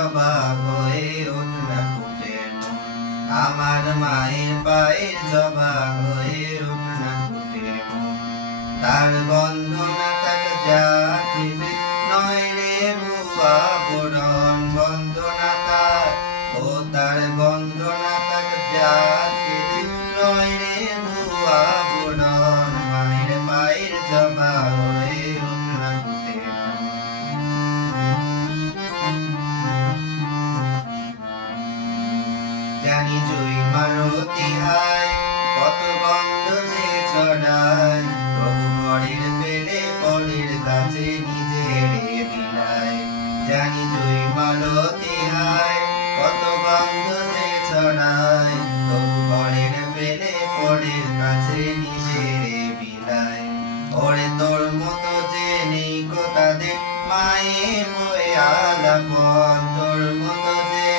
অবাক হয়ে উঠল ফুটের মন, আমার মায়ের পায়ের জবা হয়ে উঠল ফুটের মন। তার গন্ধ না তার জাতিতে নয় রে বুয়া পুরন, গন্ধ না তার ও তার গন্ধ না তার জাতিতে নয় রে বুয়া পুরন, মায়ের পায়ের জবা হয়ে উঠল ফুটের মন। জানি জুই মারতি হায় কত গন্ধ যে ছড়ায়, প্রভু পরের পেলে পরের কাছে নিজের বিলায়। জানি জুই মারতি হায় কত গন্ধ যে ছড়ায়, প্রভু পরের পেলে পরের কাছে নিজের বিলায়। ওরে তোর মতো যে নেই কো তাদের মায়ে বয়ে আলাপন, তোর মতো যে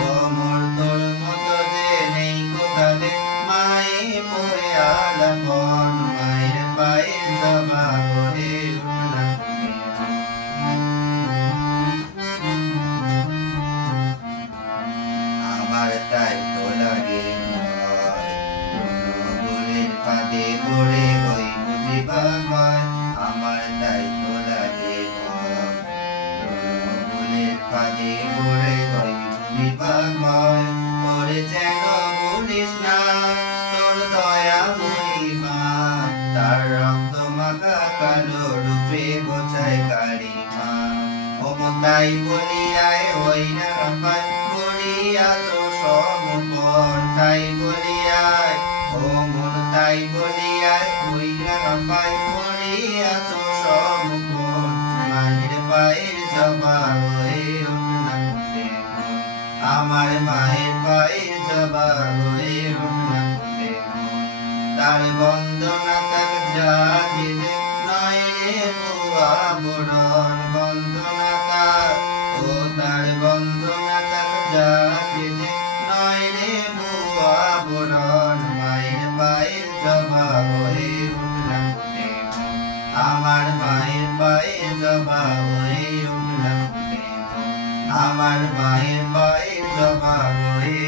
ও মোর তোর মতো যে নেই কো তাদের মায়ে বয়ে আলাপন, মায়ের পায়ের জবা করে উঠল ফুটের মন। আমার তাই তো লাগে ভয়, কোনো ভুলের ফাঁদে পড়ে হই বুঝিবা ভয়। আমার তাই তো লাগে ভয়, কোনো ভুলের ফাঁদে পড়ে হই বুঝিবা ভয়। ওরে যেন ভুলিস না তোর দয়া মহিমা, তার রক্ত মাখা কালো রূপে বোঝায় কালিমা। ও মন তাই বলিয়ায় হই না পায় করিয়া তো সমপন, তাই বলিয়ায় ও মন তাই বলিয়ায় হই না পায় করিয়া তো সমপন, মায়ের পায়ের জবা হয়ে উঠল ফুটের মন। আমার মায়ের পায়ের জবা হয়ে উঠল ফুটের মন। তার গন্ধ না তার জাতিতে নয় রে বুয়া পুরন, গন্ধ না তার ও তার গন্ধ না তার জাতিতে নয় রে বুয়া পুরন, মায়ের পায়ের জবা হয়ে উঠল ফুটের মন। আমার মায়ের পায়ের জবা হয়ে উঠল ফুটের মন, আমার মায়ের পায়ের জবা হয়ে